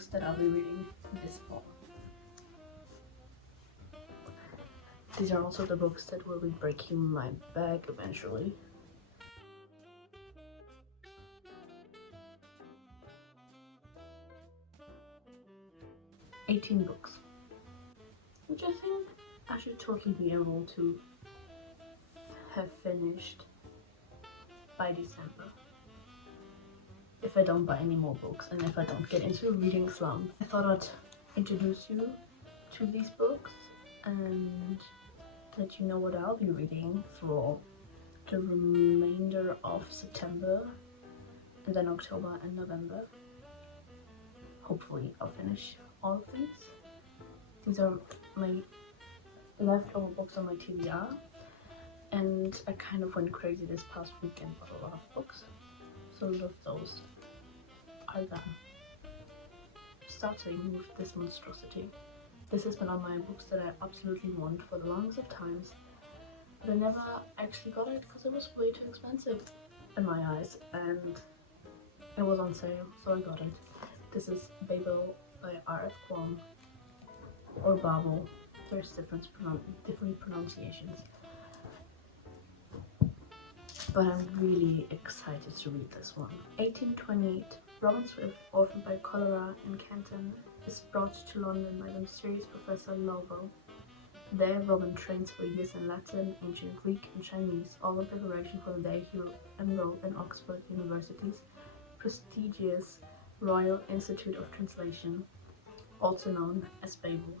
books that I'll be reading this fall. These are also the books that will be breaking my bag eventually. $18 books, which I think I should totally be able to have finished by December. If I don't buy any more books and if I don't get into a reading slump. I thought I'd introduce you to these books and let you know what I'll be reading for the remainder of September and then October and November. Hopefully I'll finish all of these. These are my leftover books on my TBR, and I kind of went crazy this past weekend with a lot of books, so a lot of those are gone. Starting with this monstrosity. This has been on my books that I absolutely want for the longest of times, but I never actually got it because it was way too expensive in my eyes, and it was on sale, so I got it. This is Babel by R.F. Kuang, or Babel. There's different pronunciations. But I'm really excited to read this one. 1828, Robin Swift, orphaned by cholera in Canton, is brought to London by the mysterious Professor Lovell. There, Robin trains for years in Latin, ancient Greek, and Chinese, all in preparation for the day he'll enroll in Oxford University's prestigious Royal Institute of Translation, also known as Babel.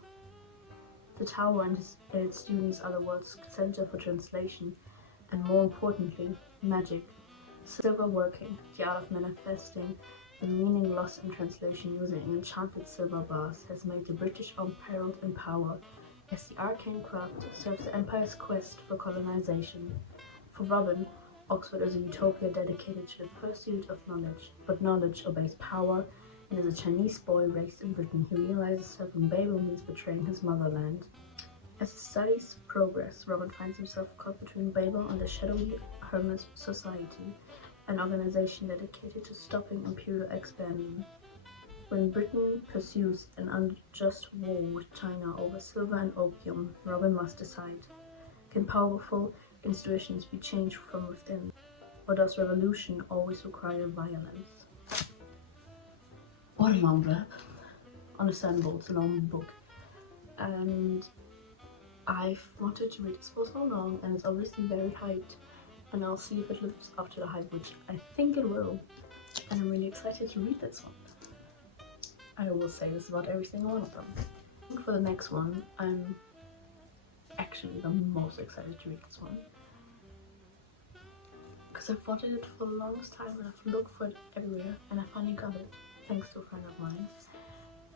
The tower and its students are the world's center for translation and, more importantly, magic. Silver working, the art of manifesting the meaning lost in translation using enchanted silver bars, has made the British unparalleled in power, as the arcane craft serves the Empire's quest for colonization. For Robin, Oxford is a utopia dedicated to the pursuit of knowledge, but knowledge obeys power, and as a Chinese boy raised in Britain, he realizes serving Babel means betraying his motherland. As his studies progress, Robin finds himself caught between Babel and the shadowy Hermes Society, an organization dedicated to stopping imperial expansion. When Britain pursues an unjust war with China over silver and opium, Robin must decide: can powerful institutions be changed from within, or does revolution always require violence? What a long blurb. Understandable, it's a long book. And I've wanted to read this for so long, and it's obviously very hyped, and I'll see if it lives up to the hype, which I think it will. And I'm really excited to read this one. I will say this about every single one of them. I think for the next one, I'm actually the most excited to read this one, because I've wanted it for the longest time and I've looked for it everywhere, and I finally got it thanks to a friend of mine.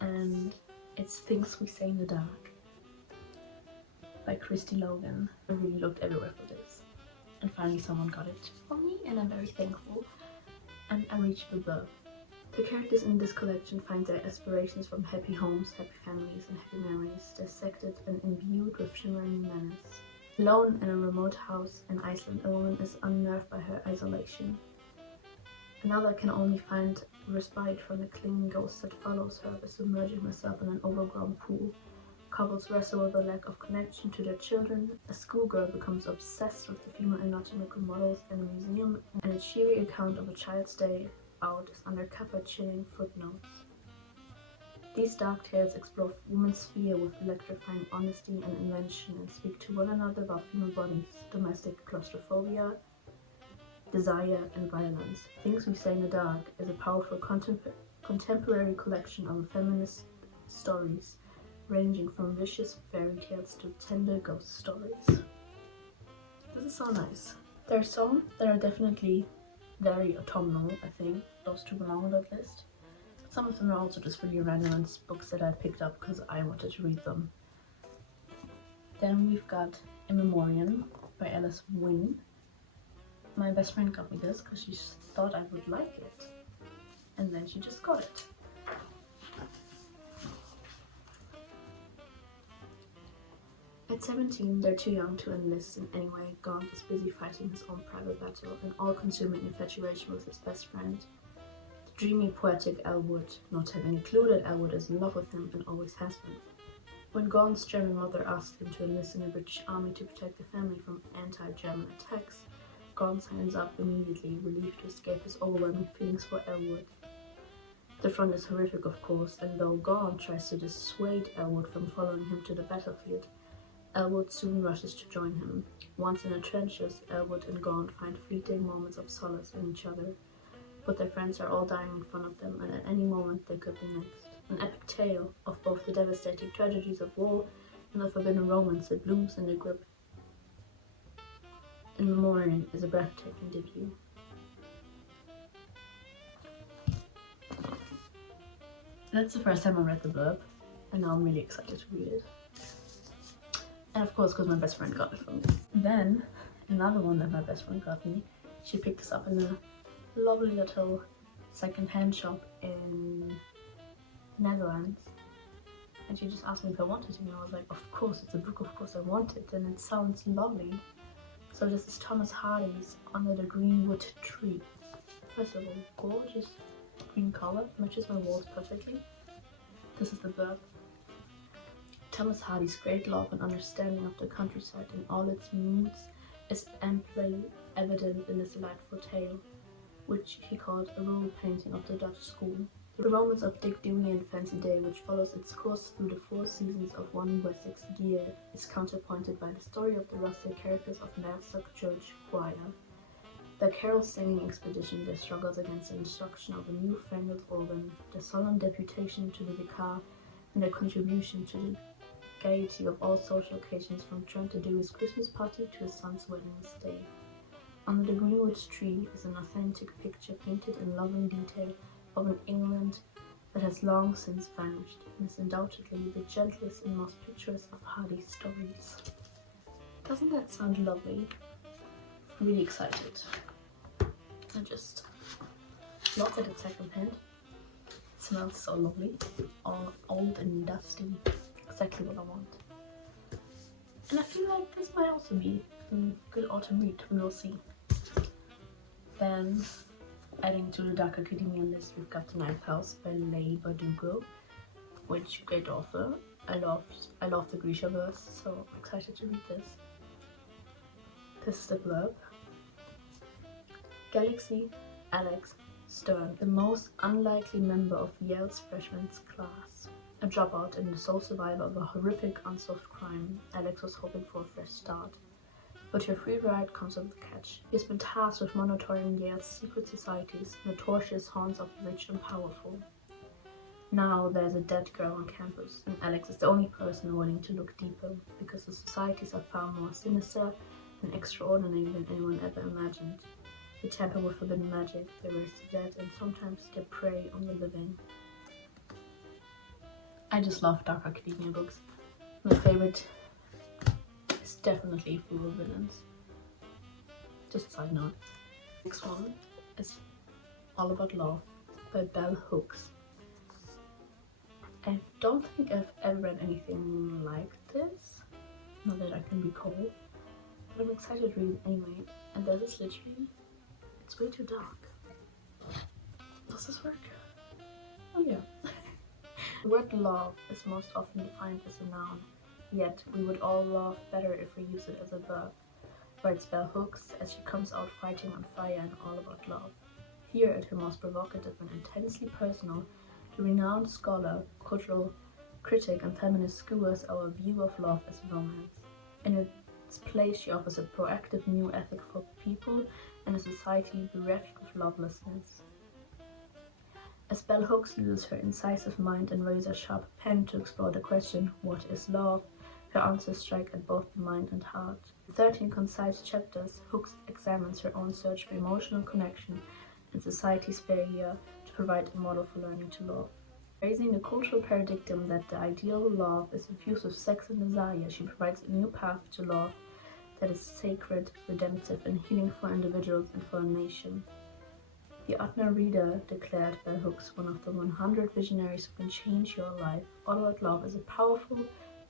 And it's Things We Say in the Dark by Christy Logan. I really looked everywhere for this, and finally someone got it for me, and I'm very thankful. And I reached the blurb. The characters in this collection find their aspirations from happy homes, happy families, and happy memories dissected and imbued with shimmering menace. Alone in a remote house in Iceland, a woman is unnerved by her isolation. Another can only find respite from the clinging ghost that follows her by submerging herself in an overgrown pool. Couples wrestle with the lack of connection to their children. A schoolgirl becomes obsessed with the female anatomical models in a museum, and a cheery account of a child's day out is undercut by chilling footnotes. These dark tales explore women's fear with electrifying honesty and invention, and speak to one another about female bodies, domestic claustrophobia, desire, and violence. Things We Say in the Dark is a powerful contemporary collection of feminist stories, ranging from vicious fairy tales to tender ghost stories. This is so nice. There are some that are definitely very autumnal, I think. Those two belong on that list. But some of them are also just really random and books that I picked up because I wanted to read them. Then we've got In Memoriam by Alice Wynne. My best friend got me this because she thought I would like it, and then she just got it. At 17, they're too young to enlist in any way. Gaunt is busy fighting his own private battle, an all-consuming infatuation with his best friend. Dreamy, poetic Elwood, not having included Elwood, is in love with him and always has been. When Gaunt's German mother asked him to enlist in the British army to protect the family from anti-German attacks, Gaunt signs up immediately, relieved to escape his overwhelming feelings for Elwood. The front is horrific, of course, and though Gaunt tries to dissuade Elwood from following him to the battlefield, Elwood soon rushes to join him. Once in the trenches, Elwood and Gaunt find fleeting moments of solace in each other, but their friends are all dying in front of them, and at any moment they could be next. An epic tale of both the devastating tragedies of war and the forbidden romance that blooms in the grip in the morning is a breathtaking debut. That's the first time I read the blurb, and now I'm really excited to read it. And of course, because my best friend got it for me. Then, another one that my best friend got me, she picked this up in a lovely little second-hand shop in Netherlands. And she just asked me if I wanted it, and I was like, of course, it's a book, of course I want it, and it sounds lovely. So this is Thomas Hardy's Under the Greenwood Tree. First of all, gorgeous green color, matches my walls perfectly. This is the blurb. Thomas Hardy's great love and understanding of the countryside in all its moods is amply evident in this delightful tale, which he called a rural painting of the Dutch school. The romance of Dick Dewey and Fancy Day, which follows its course through the 4 seasons of one Wessex year, is counterpointed by the story of the rustic characters of Melstock Church Choir, the carol singing expedition, their struggles against the instruction of a newfangled organ, the solemn deputation to the vicar, and their contribution to the gaiety of all social occasions, from Trent Dewey's Christmas party to his son's wedding day. Under the Greenwood Tree is an authentic picture painted in loving detail of an England that has long since vanished, and is undoubtedly the gentlest and most picturesque of Hardy's stories. Doesn't that sound lovely? I'm really excited. I just love that it's secondhand. It smells so lovely. All old and dusty. Exactly what I want. And I feel like this might also be a good autumn read. We will see. Then, adding to the Dark Academia list, we've got The Ninth House by Leigh Bardugo, which great author. I love the Grishaverse, so I'm excited to read this. This is the blurb. Galaxy Alex Stern, the most unlikely member of Yale's freshman class. A dropout and the sole survivor of a horrific unsolved crime, Alex was hoping for a fresh start. But her free ride comes with a catch. He has been tasked with monitoring Yale's secret societies, notorious haunts of the rich and powerful. Now there's a dead girl on campus, and Alex is the only person willing to look deeper, because the societies are far more sinister and extraordinary than anyone ever imagined. They tamper with forbidden magic, they raise the dead, and sometimes they prey on the living. I just love Dark Academia books. My favorite is definitely Full of Villains. Just a side note. Next one is All About Love by Bell Hooks. I don't think I've ever read anything like this, not that I can recall, but I'm excited to read it anyway. And this is literally, it's way too dark. Does this work? Oh yeah. The word love is most often defined as a noun, yet we would all love better if we use it as a verb, writes Bell Hooks as she comes out fighting on fire and All About Love. Here, at her most provocative and intensely personal, the renowned scholar, cultural critic, and feminist skewers our view of love as romance. In its place, she offers a proactive new ethic for people and a society bereft of lovelessness. As Bell Hooks uses her incisive mind and razor-sharp pen to explore the question, what is love, her answers strike at both the mind and heart. In 13 concise chapters, Hooks examines her own search for emotional connection and society's failure to provide a model for learning to love. Raising the cultural paradigm that the ideal love is infused with sex and desire, she provides a new path to love that is sacred, redemptive, and healing for individuals and for a nation. The Utner Reader declared Bell Hooks one of the 100 visionaries who can change your life. All About Love is a powerful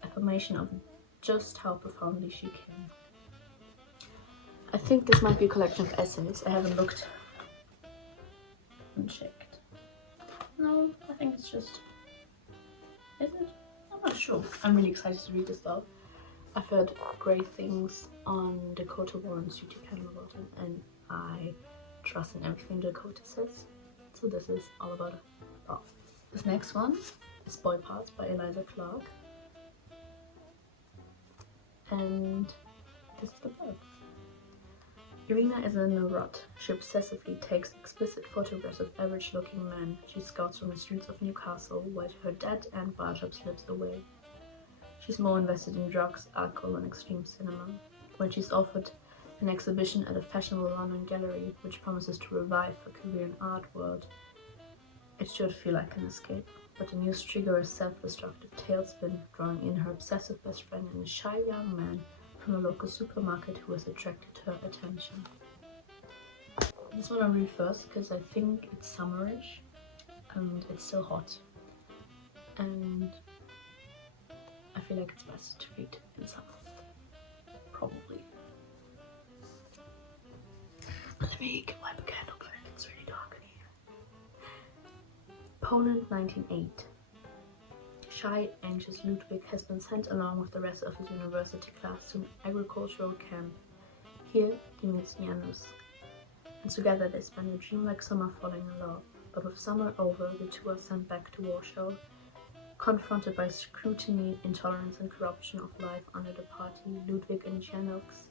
affirmation of just how profoundly she can. I think this might be a collection of essays. I haven't looked and checked. No, I think it's just... Is it? I'm not sure. I'm really excited to read this though. I've heard great things on Dakota Warren's YouTube channel about it, and I trust in everything Dakota says. So this is all about it. Oh. This next one is Boy Parts by Eliza Clark. And this is the book. Irina is in a rut. She obsessively takes explicit photographs of average-looking men she scouts from the streets of Newcastle while her dead Aunt Barshop slips away. She's more invested in drugs, alcohol, and extreme cinema. When she's offered an exhibition at a fashionable London gallery which promises to revive her career in art world, it should feel like an escape. But the news trigger a self-destructive tailspin, drawing in her obsessive best friend and a shy young man from a local supermarket who has attracted her attention. This one I'll read first because I think it's summerish and it's still hot. And I feel like it's best to read in summer. Probably. Let me get my candle quick, it's really dark in here. Poland, 1908. Shy, anxious Ludwig has been sent along with the rest of his university class to an agricultural camp. Here he meets Janusz, and together they spend a dreamlike summer falling in love. But with summer over, the two are sent back to Warsaw, confronted by scrutiny, intolerance, and corruption of life under the party. Ludwig and Janusz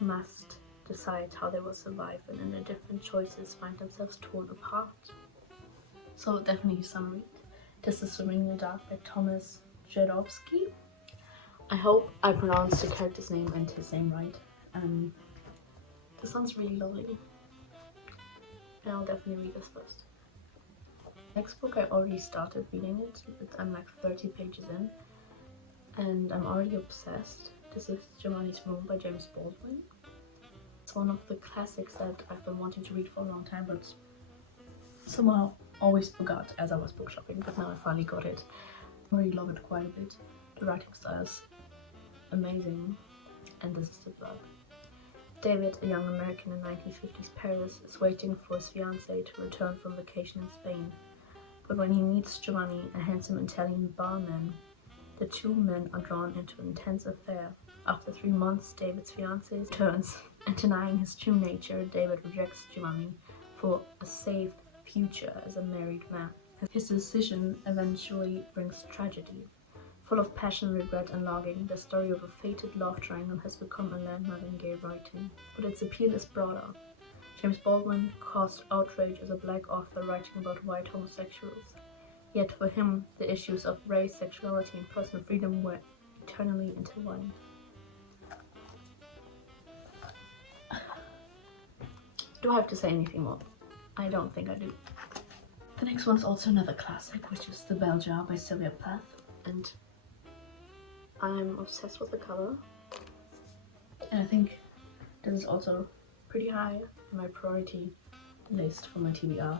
must decide how they will survive, and in their different choices find themselves torn apart. So definitely summary. This is Swimming in the Dark by Thomas Jadowski. I hope I pronounced the character's name and his name right. This sounds really lovely. And I'll definitely read this first. Next book, I already started reading it, but I'm like 30 pages in. And I'm already obsessed. This is Giovanni's Room by James Baldwin. It's one of the classics that I've been wanting to read for a long time, but somehow always forgot as I was book shopping, but now I finally got it. I really love it quite a bit. The writing style is amazing, and this is the plot. David, a young American in 1950s Paris, is waiting for his fiancée to return from vacation in Spain. But when he meets Giovanni, a handsome Italian barman, the two men are drawn into an intense affair. After 3 months, David's fiancée returns, and denying his true nature, David rejects Giovanni for a safe future as a married man. His decision eventually brings tragedy. Full of passion, regret, and longing, the story of a fated love triangle has become a landmark in gay writing. But its appeal is broader. James Baldwin caused outrage as a black author writing about white homosexuals. Yet for him, the issues of race, sexuality, and personal freedom were eternally intertwined. Do I have to say anything more? I don't think I do. The next one is also another classic, which is The Bell Jar by Sylvia Plath, and I'm obsessed with the cover. And I think this is also pretty high on my priority list for my TBR.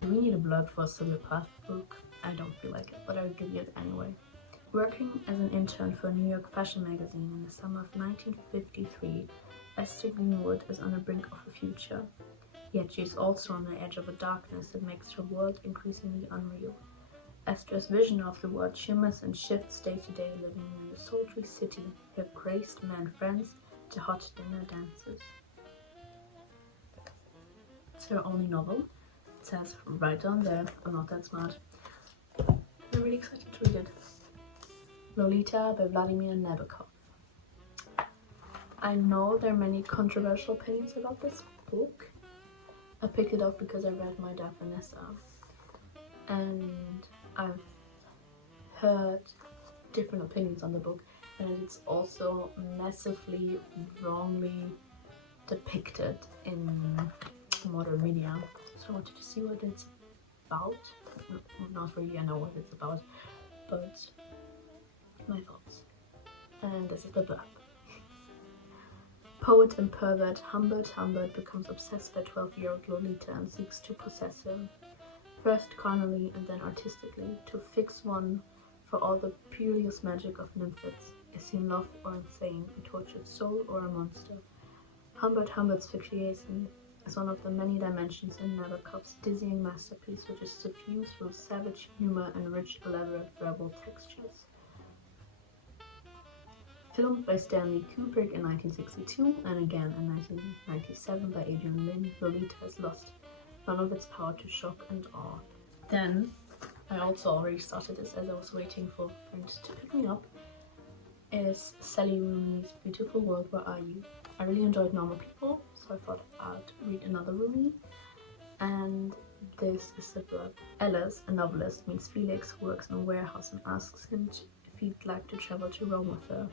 Do we need a blurb for a Sylvia Plath book? I don't feel like it, but I'll give you it anyway. Working as an intern for a New York fashion magazine in the summer of 1953, Esther Greenwood is on the brink of a future. Yet she is also on the edge of a darkness that makes her world increasingly unreal. Esther's vision of the world shimmers and shifts day to day, living in the sultry city, her graced man friends to hot dinner dances. It's her only novel. It says right on there, I'm not that smart. I'm really excited to read it. Lolita by Vladimir Nabokov. I know there are many controversial opinions about this book. I picked it up because I read My Dark Vanessa, and I've heard different opinions on the book, and it's also massively wrongly depicted in modern media. So I wanted to see what it's about. Not really, I know what it's about, but my thoughts. And this is the book. Poet and pervert Humbert becomes obsessed by 12-year-old Lolita and seeks to possess her, first carnally and then artistically, to fix one for all the purest magic of nymphets. Is he in love or insane, a tortured soul or a monster? Humbert's fixation is one of the many dimensions in Nabokov's dizzying masterpiece, which is suffused with savage humor and rich, elaborate verbal textures. Filmed by Stanley Kubrick in 1962 and again in 1997 by Adrian Lyne, Lolita has lost none of its power to shock and awe. Then, I also already started this as I was waiting for friends to pick me up, is Sally Rooney's Beautiful World, Where Are You? I really enjoyed Normal People, so I thought I'd read another Rooney, and this is the blurb. Ellis, a novelist, meets Felix, who works in a warehouse, and asks him if he'd like to travel to Rome with her.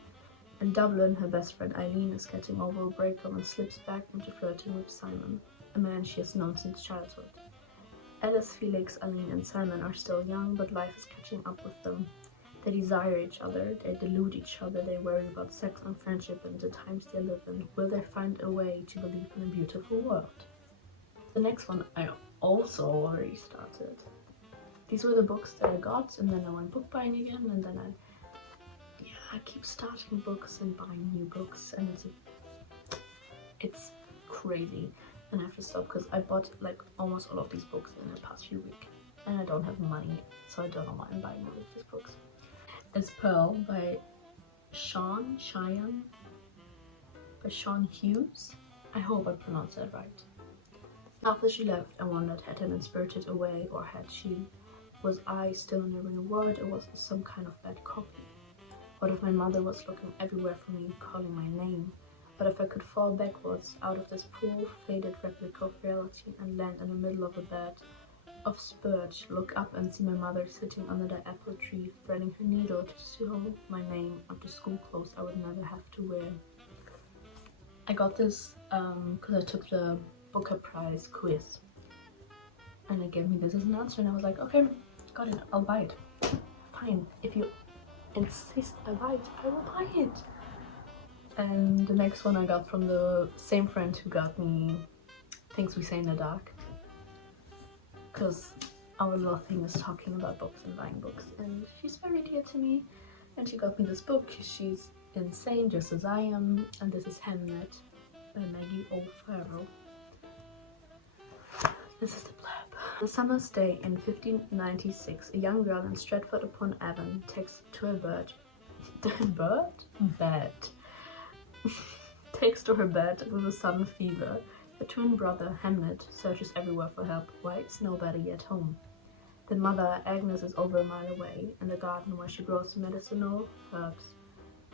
In Dublin, her best friend Eileen is getting over a breakup and slips back into flirting with Simon, a man she has known since childhood. Ellis, Felix, Eileen, and Simon are still young, but life is catching up with them. They desire each other, they delude each other, they worry about sex and friendship and the times they live in. Will they find a way to believe in a beautiful world? The next one I also already started. These were the books that I got, and then I went book buying again, and then I keep starting books and buying new books, and it's crazy. And I have to stop because I bought like almost all of these books in the past few weeks, and I don't have money, so I don't know why I'm buying all of these books. It's Pearl by Sean Hughes. I hope I pronounced that right. After she left, I wondered, had him spirited away, or was I still in the real world, or was this some kind of bad copy? What if my mother was looking everywhere for me, calling my name? What if I could fall backwards out of this poor, faded replica of reality and land in the middle of a bed of spurge, look up and see my mother sitting under the apple tree, threading her needle to sew my name onto school clothes I would never have to wear. I got this because I took the Booker Prize quiz, and it gave me this as an answer, and I was like, okay, got it, I'll buy it. Fine, if you insist I buy it, I will buy it. And the next one I got from the same friend who got me Things We Say in the Dark, because our little thing is talking about books and buying books, and she's very dear to me, and she got me this book. She's insane just as I am, and this is Hamnet by Maggie O'Farrell. This is the blurb. On a summer's day in 1596, a young girl in Stratford-upon-Avon takes to her bed. Takes to her bed with a sudden fever. The twin brother, Hamlet, searches everywhere for help. Why is nobody at home? The mother, Agnes, is over a mile away, in the garden where she grows medicinal herbs.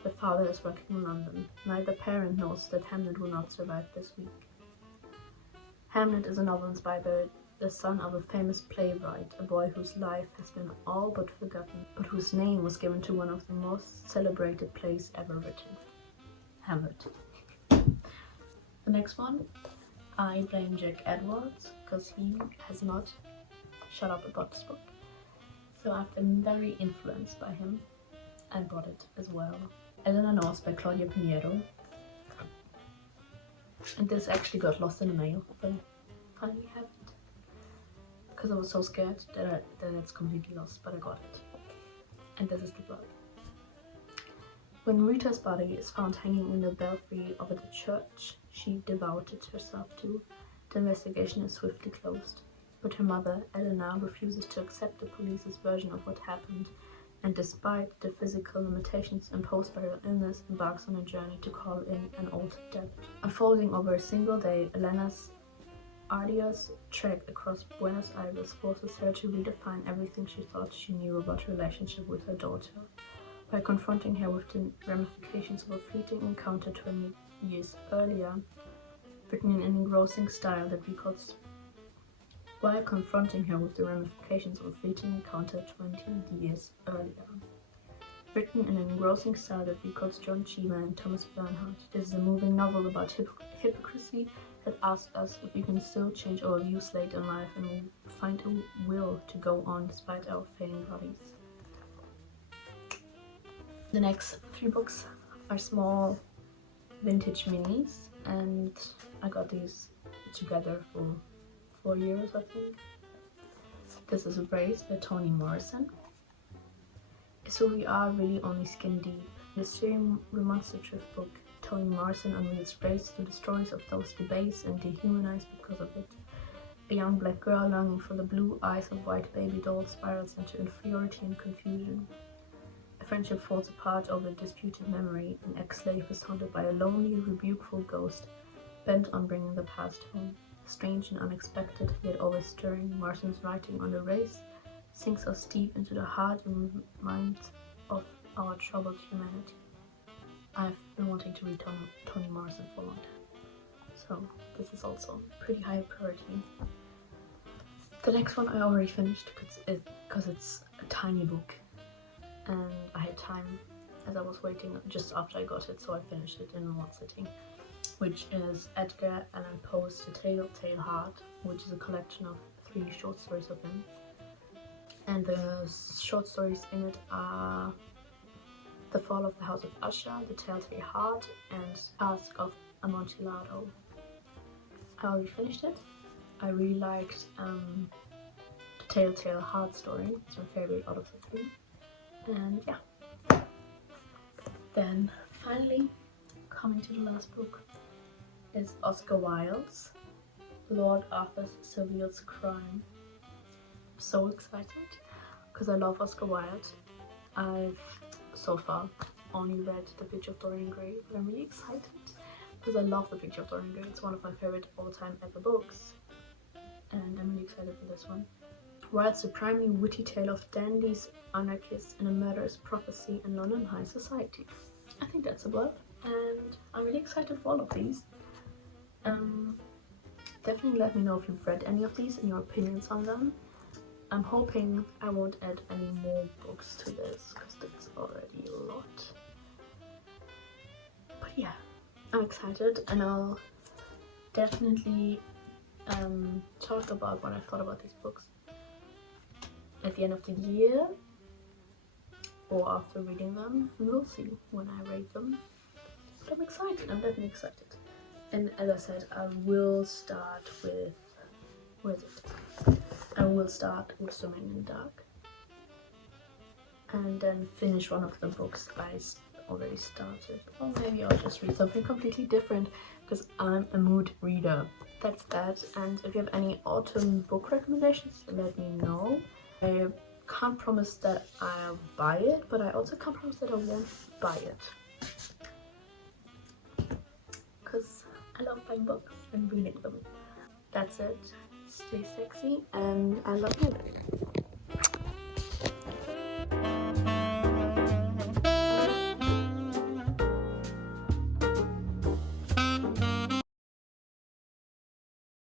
The father is working in London. Neither parent knows that Hamlet will not survive this week. Hamlet is a novel inspired by the son of a famous playwright, a boy whose life has been all but forgotten, but whose name was given to one of the most celebrated plays ever written. Hamlet. The next one, I blame Jack Edwards, because he has not shut up about this book. So I've been very influenced by him and bought it as well. Eleanor Knows by Claudia Pinheiro. And this actually got lost in the mail, but I finally have it. Because I was so scared that it's completely lost, but I got it. And this is the blurb. When Rita's body is found hanging in the belfry of the church she devoted herself to, the investigation is swiftly closed. But her mother, Eleanor, refuses to accept the police's version of what happened, and despite the physical limitations imposed by her illness, embarks on a journey to call in an old debt. Unfolding over a single day, Eleanor's arduous trek across Buenos Aires forces her to redefine everything she thought she knew about her relationship with her daughter, by confronting her with the ramifications of a fleeting encounter 20 years earlier, written in an engrossing style that recalls while confronting her with the ramifications of a fleeting encounter 20 years earlier. Written in an engrossing style that recalls John Cheever and Thomas Bernhardt, this is a moving novel about hypocrisy that asks us if we can still change our views late in life and find a will to go on despite our failing bodies. The next 3 books are small vintage minis, and I got these together for 4 years, I think. This is Embrace by Toni Morrison. So we are really only skin deep. This very remonstrative book Toni Morrison unveils race through the stories of those debased and dehumanized because of it. A young black girl longing for the blue eyes of white baby dolls spirals into inferiority and confusion. A friendship falls apart over a disputed memory. An ex-slave is haunted by a lonely, rebukeful ghost bent on bringing the past home. Strange and unexpected, yet always stirring, Morrison's writing on the race sinks us deep into the heart and minds of our troubled humanity. I've been wanting to read Toni Morrison for a long time, so this is also pretty high priority. The next one I already finished because it's a tiny book, and I had time as I was waiting just after I got it, so I finished it in one sitting, which is Edgar Allan Poe's The Telltale Heart, which is a collection of 3 short stories of him. And the short stories in it are The Fall of the House of Usher, The Telltale Heart, and Task of Amontillado. I already finished it. I really liked The Telltale Heart story. It's my favorite out of the 3. And yeah. Then finally, coming to the last book, is Oscar Wilde's Lord Arthur Saville's Crime. I'm so excited because I love Oscar Wilde. I've so far only read The Picture of Dorian Gray, but I'm really excited because I love The Picture of Dorian Gray. It's one of my favorite all-time ever books, and I'm really excited for this one. Wilde's supremely witty tale of dandies, anarchists, and a murderous prophecy in London high society. I think that's a blurb, and I'm really excited for all of these. Definitely let me know if you've read any of these and your opinions on them. I'm hoping I won't add any more books to this because it's already a lot. But yeah, I'm excited, and I'll definitely talk about what I thought about these books at the end of the year or after reading them. We'll see when I rate them. But I'm excited. I'm definitely excited. And as I said, I will start with, where is it? I will start with Swimming in the Dark, and then finish one of the books I already started. Or maybe I'll just read something completely different because I'm a mood reader. That's that. And if you have any autumn book recommendations, let me know. I can't promise that I'll buy it, but I also can't promise that I won't buy it, because I love buying books and reading them. That's it. Stay sexy, and I love you.